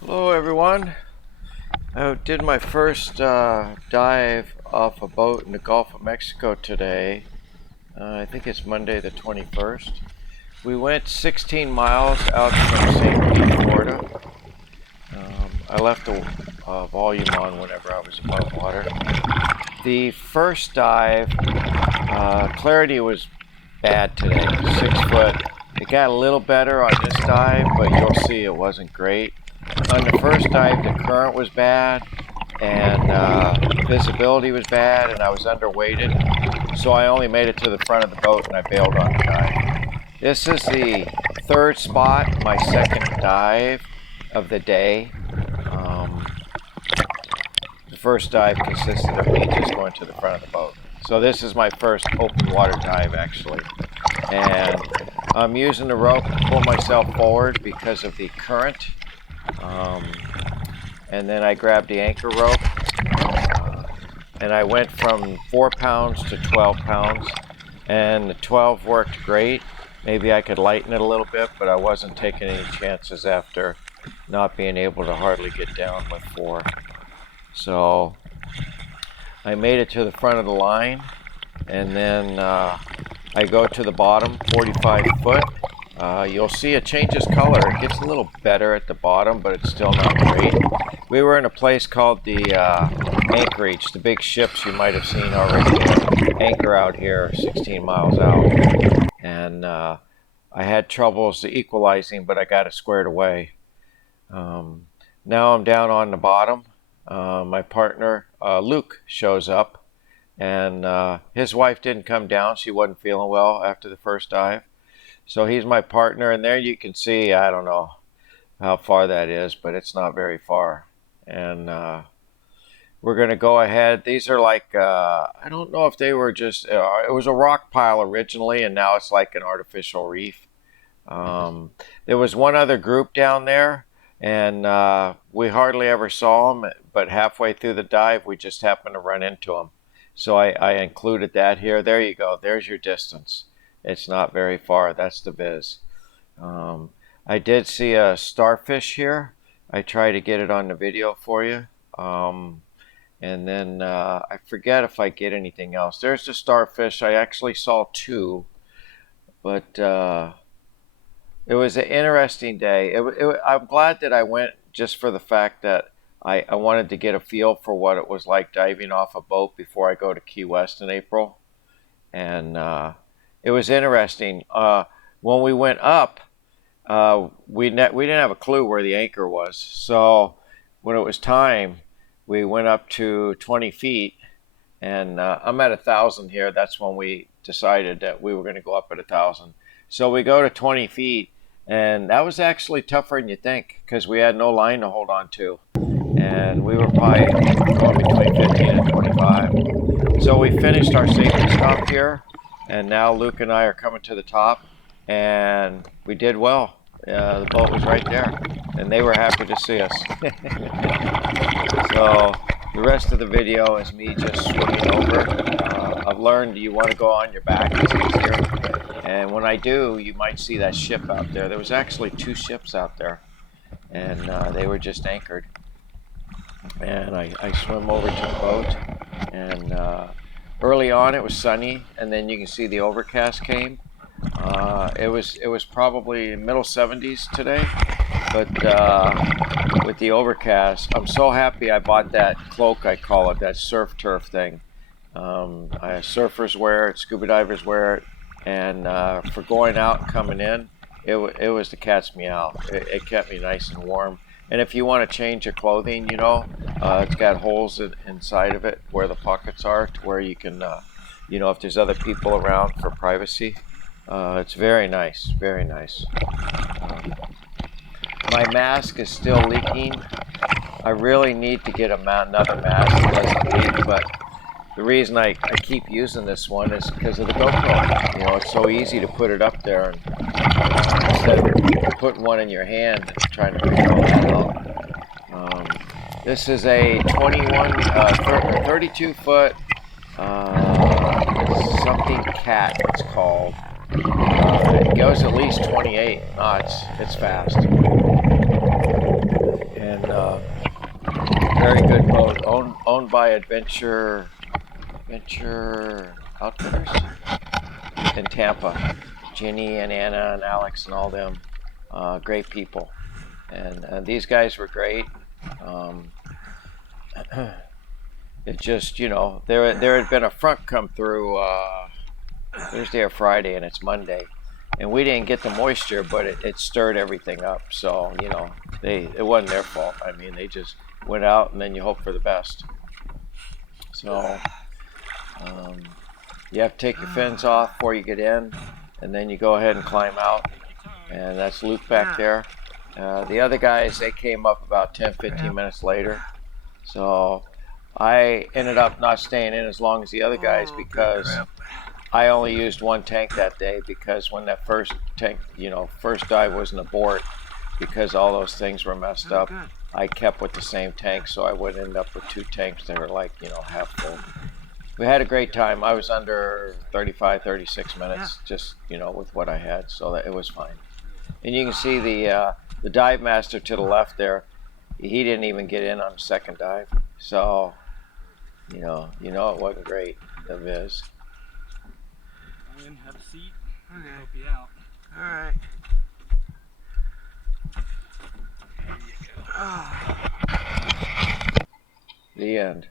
Hello everyone. I did my first dive off a boat in the Gulf of Mexico today. I think it's Monday the 21st. We went 16 miles out from St. Pete, Florida. I left the volume on whenever I was above water. The first dive, clarity was bad today, 6 foot. It got a little better on this dive, but you'll see it wasn't great. On the first dive, the current was bad, and visibility was bad, and I was underweighted, so I only made it to the front of the boat and I bailed on the dive. This is the third spot, my second dive of the day. The first dive consisted of me just going to the front of the boat. So this is my first open water dive actually. And I'm using the rope to pull myself forward because of the current. And then I grabbed the anchor rope and I went from 4 pounds to 12 pounds, and the 12 worked great. Maybe I could lighten it a little bit, but I wasn't taking any chances after not being able to hardly get down with 4. So I made it to the front of the line, and then I go to the bottom, 45 foot. You'll see it changes color. It gets a little better at the bottom, but it's still not great. We were in a place called the Anchorage. The big ships you might have seen already anchor out here 16 miles out. And I had troubles equalizing, but I got it squared away. Now I'm down on the bottom. My partner, Luke, shows up. And his wife didn't come down. She wasn't feeling well after the first dive. So he's my partner, and there you can see, I don't know how far that is, but it's not very far. And we're going to go ahead. These are like, I don't know if they were just, it was a rock pile originally, and now it's like an artificial reef. There was one other group down there, and we hardly ever saw them, but halfway through the dive, we just happened to run into them. So I included that here. There you go. There's your distance. It's not very far. That's the Viz. I did see a starfish here. I tried to get it on the video for you. And then I forget if I get anything else. There's the starfish. I actually saw 2. But it was an interesting day. I'm glad that I went just for the fact that I wanted to get a feel for what it was like diving off a boat before I go to Key West in April. And it was interesting. When we went up, we didn't have a clue where the anchor was. So when it was time, we went up to 20 feet, and I'm at 1,000 here. That's when we decided that we were going to go up at 1,000. So we go to 20 feet, and that was actually tougher than you think because we had no line to hold on to. And we were probably going between 15 and 25. So we finished our safety stop here. And now Luke and I are coming to the top, and we did well. The boat was right there, and they were happy to see us. So the rest of the video is me just swimming over. I've learned you want to go on your back, it's easier. And when I do, you might see that ship out there. There was actually 2 ships out there, and they were just anchored. And I swim over to the boat, and early on it was sunny, and then you can see the overcast came. It was probably middle 70s today, but with the overcast, I'm so happy I bought that cloak, I call it, that surf turf thing. Surfers wear it, scuba divers wear it, and for going out and coming in, it was the cat's meow. It kept me nice and warm. And if you want to change your clothing, it's got holes inside of it where the pockets are to where you can, if there's other people around for privacy. It's very nice, very nice. My mask is still leaking. I really need to get another mask that doesn't leak, but the reason I keep using this one is because of the GoPro. It's so easy to put it up there, and instead of putting one in your hand and trying to figure all that out. This is a 32 foot something cat, it's called. It goes at least 28 knots. It's fast. And good boat, owned by Adventure Outfitters in Tampa. Ginny and Anna and Alex and all them, great people, and these guys were great. Um, it just, there had been a front come through Thursday or Friday, and it's Monday, and we didn't get the moisture, but it stirred everything up. So it wasn't their fault. I mean, they just went out, and then you hope for the best. So you have to take your fins off before you get in, and then you go ahead and climb out, and that's Luke back there. The other guys, they came up about 10-15 minutes later. So I ended up not staying in as long as the other guys because I only used one tank that day, because when that first tank, first dive was an abort because all those things were messed up. I kept with the same tank, so I would end up with two tanks that are like, half full. We had a great time. I was under 35, 36 minutes just, with what I had, so that it was fine. And you can see the dive master to the left there. He didn't even get in on the second dive. So, it wasn't great, the Viz. Have a seat. Okay. Help you out. All right. There you go. Oh. The end.